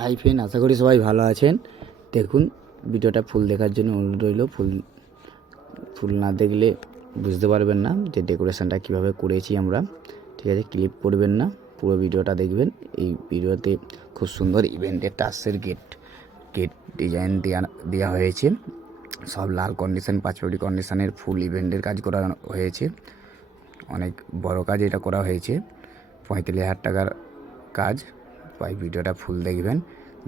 Hi friend, আশা করি সবাই ভালো আছেন। দেখুন, ভিডিওটা ফুল দেখার জন্য অনুরোধ রইল। ফুল না দেখলে বুঝতে পারবেন না যে ডেকোরেশনটা কিভাবে করেছি আমরা। ঠিক আছে, ক্লিপ করবেন না, পুরো ভিডিওটা দেখবেন। এই ভিডিওতে খুব সুন্দর ইভেন্টের টাসের গেট ডিজাইন দেওয়া হয়েছে। সব লাল কন্ডিশন, 5 কন্ডিশনের ফুল ইভেন্টের কাজ করা হয়েছে। অনেক বড় কাজ এটা করা হয়েছে, 35,000 টাকার কাজ। তাই ভিডিওটা ফুল দেখবেন,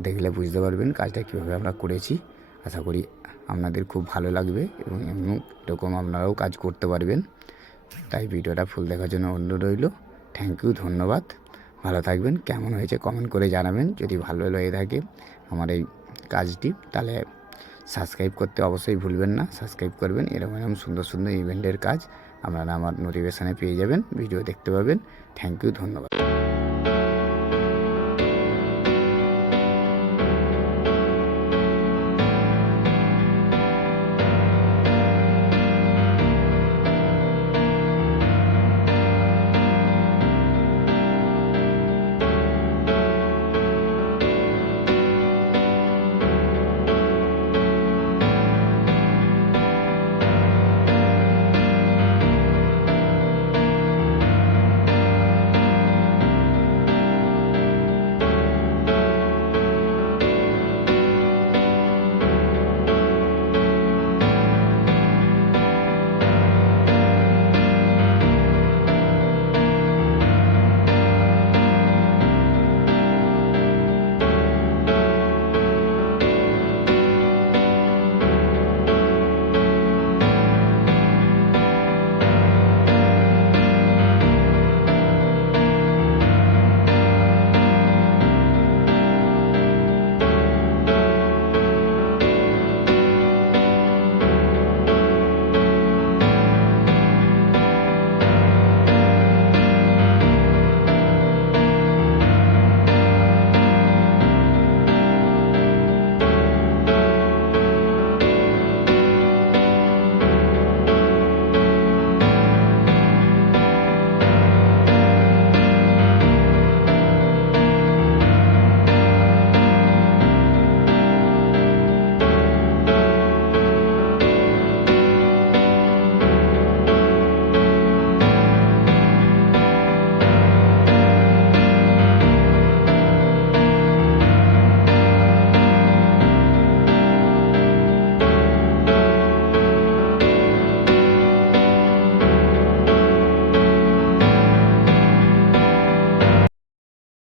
দেখলে বুঝতে পারবেন কাজটা কীভাবে আমরা করেছি। আশা করি আপনাদের খুব ভালো লাগবে এবং এরকম আপনারাও কাজ করতে পারবেন। তাই ভিডিওটা ফুল দেখার জন্য অনুরোধ রইল। থ্যাংক ইউ, ধন্যবাদ। ভালো থাকবেন। কেমন হয়েছে কমেন্ট করে জানাবেন। যদি ভালো লেগে থাকে আমার এই কাজটি, তাহলে সাবস্ক্রাইব করতে অবশ্যই ভুলবেন না। সাবস্ক্রাইব করবেন। এরকম সুন্দর সুন্দর ইভেন্টের কাজ আপনারা আমার নোটিফিকেশানে পেয়ে যাবেন, ভিডিও দেখতে পাবেন। থ্যাংক ইউ, ধন্যবাদ।